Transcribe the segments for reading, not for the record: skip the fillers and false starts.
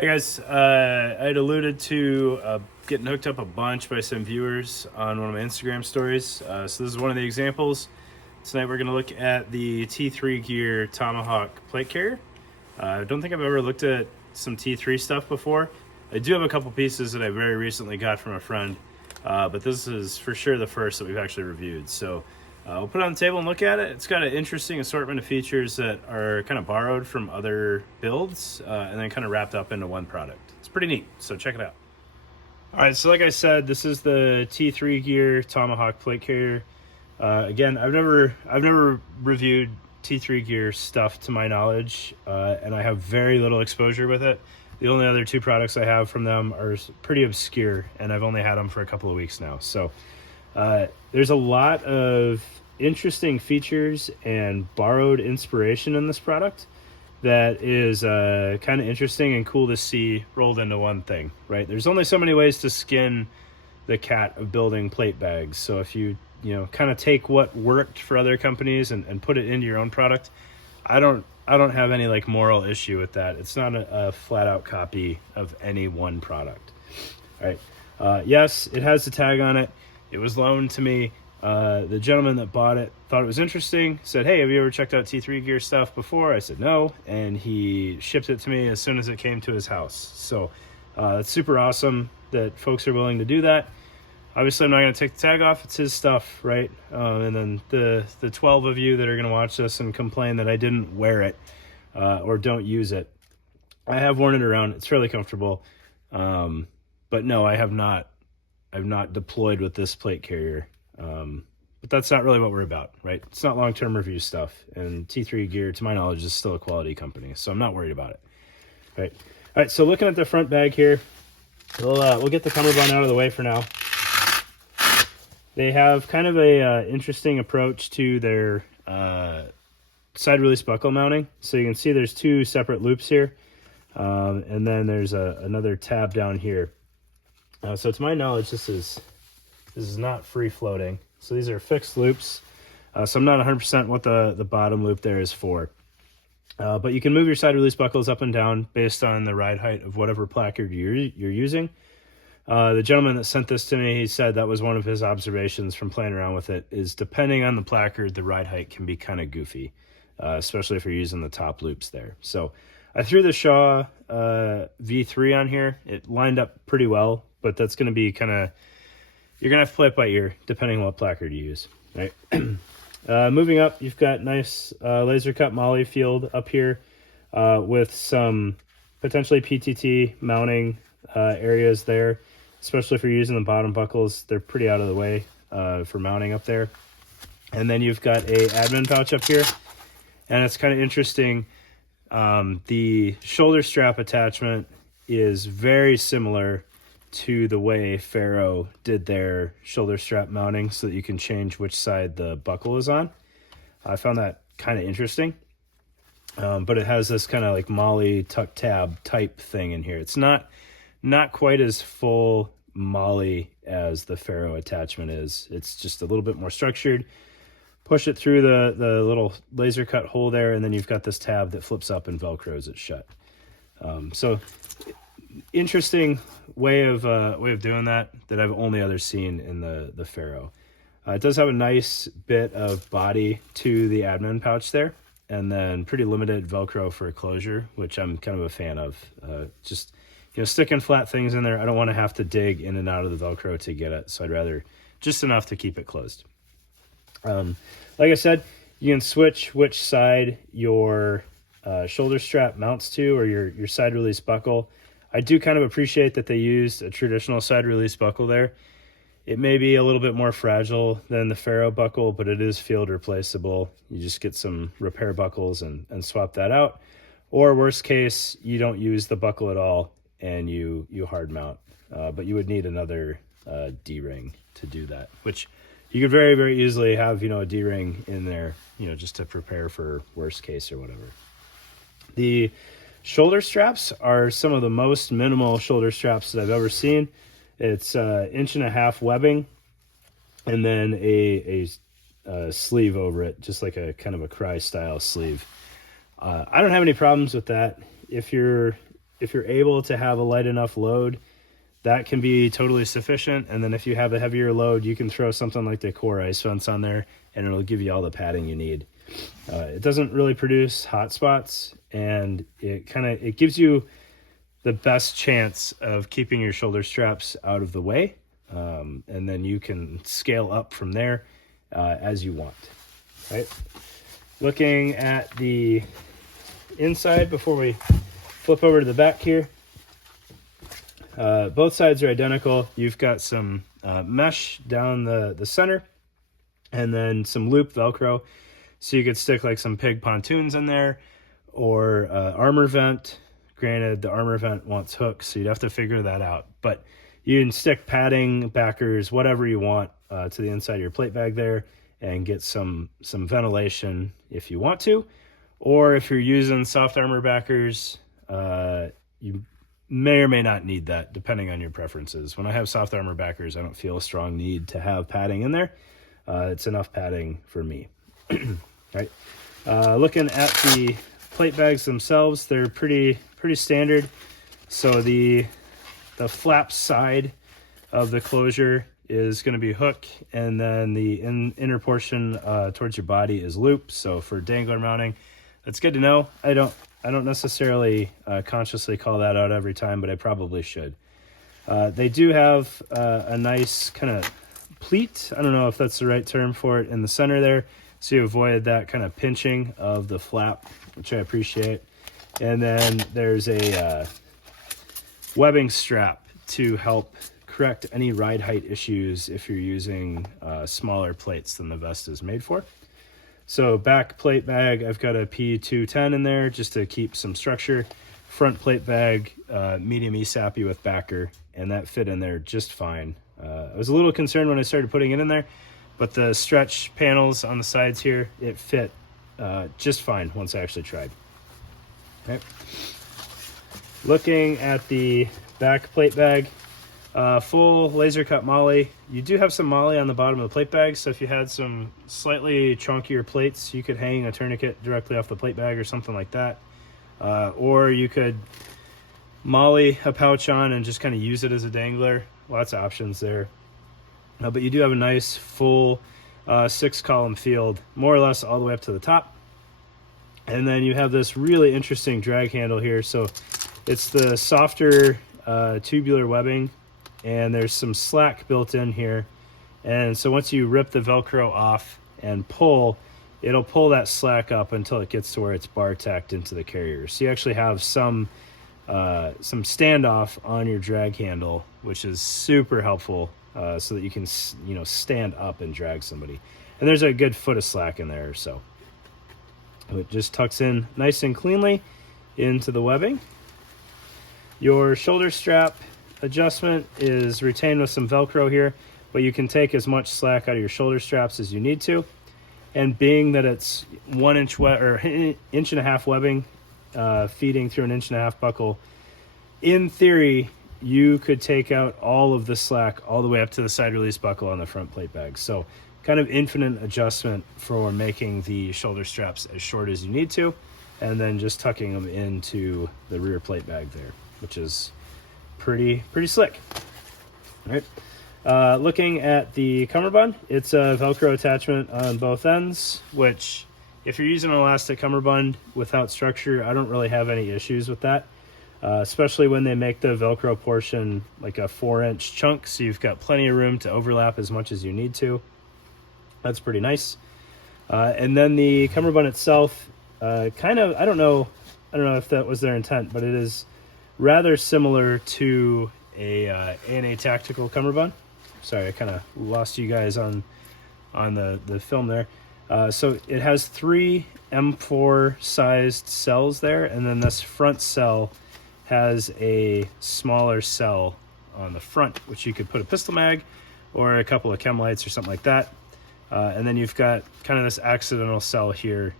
Hey guys, I had alluded to getting hooked up a bunch by some viewers on one of my Instagram stories. So this is one of the examples. Tonight we're going to look at the T3 Gear Tomahawk plate carrier. I don't think I've ever looked at some T3 stuff before. I do have a couple pieces that I very recently got from a friend, but this is for sure the first that we've actually reviewed. So we'll put it on the table and look at it. It's got an interesting assortment of features that are kind of borrowed from other builds and then kind of wrapped up into one product. It's pretty neat, so check it out. All right, so like I said, this is the T3 Gear Tomahawk plate carrier. Again, I've never reviewed T3 Gear stuff to my knowledge, and I have very little exposure with it. The only other two products I have from them are pretty obscure, and I've only had them for a couple of weeks now. So there's a lot of interesting features and borrowed inspiration in this product that is kind of interesting and cool to see rolled into one thing, right? There's only so many ways to skin the cat of building plate bags. So if you kind of take what worked for other companies and put it into your own product, I don't have any like moral issue with that. It's not a flat out copy of any one product. All right. Yes, it has the tag on it. It was loaned to me. The gentleman that bought it thought it was interesting, said, "Hey, have you ever checked out T3 Gear stuff before?" I said, "No," and he shipped it to me as soon as it came to his house. So it's super awesome that folks are willing to do that. Obviously, I'm not going to take the tag off. It's his stuff, right? And then the 12 of you that are going to watch this and complain that I didn't wear it or don't use it, I have worn it around. It's fairly comfortable. But no, I've not deployed with this plate carrier. But that's not really what we're about, right? It's not long-term review stuff. And T3 Gear, to my knowledge, is still a quality company, so I'm not worried about it. Right. All right, so looking at the front bag here, we'll get the cummerbund out of the way for now. They have kind of a interesting approach to their side release buckle mounting. So you can see there's two separate loops here, and then there's another tab down here. So to my knowledge, this is not free floating. So these are fixed loops. So I'm not 100% what the bottom loop there is for. But you can move your side release buckles up and down based on the ride height of whatever placard you're using. The gentleman that sent this to me, he said that was one of his observations from playing around with it, is depending on the placard, the ride height can be kind of goofy, especially if you're using the top loops there. So I threw the Shaw V3 on here. It lined up pretty well, but that's going to be you're going to have to play it by ear depending on what placard you use, right? Moving up, you've got nice laser cut moly field up here with some potentially PTT mounting areas there, especially if you're using the bottom buckles. They're pretty out of the way for mounting up there. And then you've got a admin pouch up here, and it's kind of interesting. The shoulder strap attachment is very similar to the way Faro did their shoulder strap mounting, so that you can change which side the buckle is on. I found that kind of interesting. But it has this kind of like Molly tuck tab type thing in here. It's not quite as full Molly as the Faro attachment is. It's just a little bit more structured. Push it through the little laser cut hole there, and then you've got this tab that flips up and Velcros it shut. So interesting way of doing that I've only ever seen in the Faro. It does have a nice bit of body to the admin pouch there, and then pretty limited Velcro for closure, which I'm kind of a fan of. Just sticking flat things in there, I don't want to have to dig in and out of the Velcro to get it, so I'd rather just enough to keep it closed. Like I said, you can switch which side your shoulder strap mounts to, or your side release buckle. I do kind of appreciate that they used a traditional side release buckle there. It may be a little bit more fragile than the Faro buckle, but it is field replaceable. You just get some repair buckles and swap that out. Or worst case, you don't use the buckle at all and you hard mount. But you would need another D-ring to do that, which you could very, very easily have, a D-ring in there, just to prepare for worst case or whatever. The shoulder straps are some of the most minimal shoulder straps that I've ever seen. It's 1.5 inch webbing, and then a sleeve over it, just like a kind of a cry style sleeve. I don't have any problems with that. If you're if you're able to have a light enough load, that can be totally sufficient. And then if you have a heavier load, you can throw something like the core ice fence on there, and it'll give you all the padding you need. It doesn't really produce hot spots, and it gives you the best chance of keeping your shoulder straps out of the way, and then you can scale up from there as you want. Right? Looking at the inside before we flip over to the back here, both sides are identical. You've got some mesh down the center, and then some loop Velcro, so you could stick like some pig pontoons in there, or armor vent. Granted, the armor vent wants hooks, so you'd have to figure that out. But you can stick padding, backers, whatever you want to the inside of your plate bag there, and get some ventilation if you want to. Or if you're using soft armor backers, you may or may not need that, depending on your preferences. When I have soft armor backers, I don't feel a strong need to have padding in there. It's enough padding for me. Right. Looking at the plate bags themselves, they're pretty standard. So the flap side of the closure is going to be hook, and then the inner portion towards your body is loop. So for dangler mounting, that's good to know. I don't necessarily consciously call that out every time, but I probably should. They do have a nice kind of pleat. I don't know if that's the right term for it, in the center there, so you avoid that kind of pinching of the flap, which I appreciate. And then there's a webbing strap to help correct any ride height issues if you're using smaller plates than the vest is made for. So back plate bag, I've got a P210 in there just to keep some structure. Front plate bag, medium ESAPI with backer, and that fit in there just fine. I was a little concerned when I started putting it in there, but the stretch panels on the sides here, it fit just fine once I actually tried. Okay. Looking at the back plate bag, full laser cut molle. You do have some molle on the bottom of the plate bag, so if you had some slightly chunkier plates, you could hang a tourniquet directly off the plate bag or something like that. Or you could molle a pouch on and just kind of use it as a dangler. Lots of options there. But you do have a nice full 6-column field, more or less all the way up to the top. And then you have this really interesting drag handle here. So it's the softer tubular webbing, and there's some slack built in here. And so once you rip the Velcro off and pull, it'll pull that slack up until it gets to where it's bar tacked into the carrier. So you actually have some standoff on your drag handle, which is super helpful, so that you can stand up and drag somebody. And there's a good foot of slack in there or so. It just tucks in nice and cleanly into the webbing. Your shoulder strap adjustment is retained with some Velcro here, but you can take as much slack out of your shoulder straps as you need to. And being that it's 1 inch inch and a half webbing, feeding through an 1.5 inch buckle, in theory, you could take out all of the slack all the way up to the side release buckle on the front plate bag. So kind of infinite adjustment for making the shoulder straps as short as you need to, and then just tucking them into the rear plate bag there, which is pretty slick. All right. Looking at the cummerbund, it's a Velcro attachment on both ends, which if you're using an elastic cummerbund without structure, I don't really have any issues with that, especially when they make the Velcro portion like a 4-inch chunk, so you've got plenty of room to overlap as much as you need to. That's pretty nice. And then the cummerbund itself, kind of, I don't know if that was their intent, but it is rather similar to a ANA tactical cummerbund. Sorry, I kind of lost you guys on the film there. So it has 3 M4 sized cells there, and then this front cell has a smaller cell on the front, which you could put a pistol mag or a couple of chem lights or something like that. And then you've got kind of this accidental cell here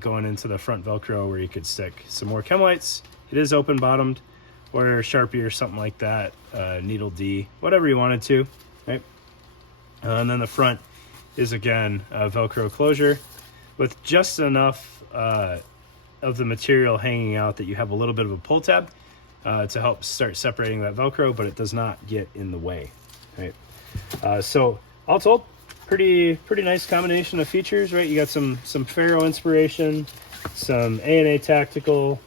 going into the front Velcro where you could stick some more chem lights. It is open bottomed, or a Sharpie or something like that, needle D, whatever you wanted to, right? And then the front is again a Velcro closure with just enough of the material hanging out that you have a little bit of a pull tab. to help start separating that Velcro, but it does not get in the way. Right. So all told, pretty nice combination of features, right? You got some Faro inspiration, some A&A tactical.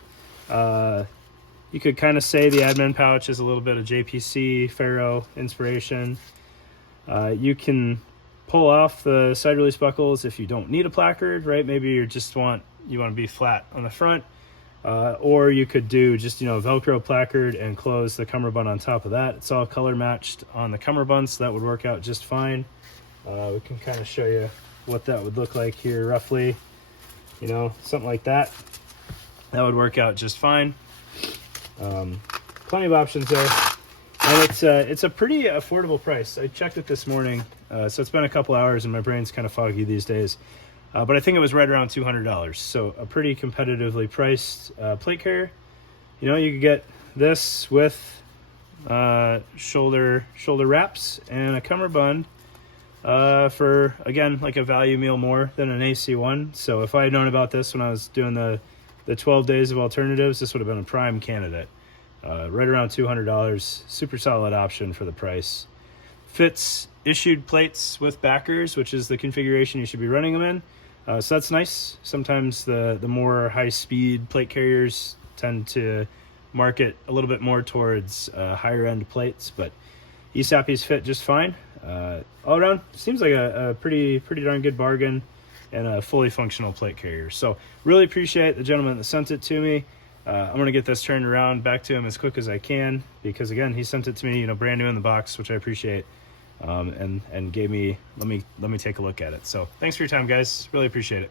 You could kind of say the admin pouch is a little bit of JPC Faro inspiration. You can pull off the side release buckles if you don't need a placard, right? Maybe you want to be flat on the front, or you could do just Velcro placard and close the cummerbund on top of that. It's all color matched on the cummerbund, so that would work out just fine. We can kind of show you what that would look like here roughly. Something like that. That would work out just fine. Plenty of options there, and it's a pretty affordable price. I checked it this morning, so it's been a couple hours and my brain's kind of foggy these days, but I think it was right around $200, so a pretty competitively priced plate carrier. You could get this with shoulder wraps and a cummerbund for, again, like a value meal more than an AC1. So if I had known about this when I was doing the 12 days of alternatives, this would have been a prime candidate. Right around $200, super solid option for the price. Fits issued plates with backers, which is the configuration you should be running them in. So that's nice. Sometimes the more high-speed plate carriers tend to market a little bit more towards higher-end plates, but ESAPIs fit just fine. All around, seems like a pretty darn good bargain and a fully functional plate carrier. So really appreciate the gentleman that sent it to me. I'm going to get this turned around back to him as quick as I can, because again, he sent it to me, brand new in the box, which I appreciate, and gave me, let me take a look at it. So thanks for your time, guys. Really appreciate it.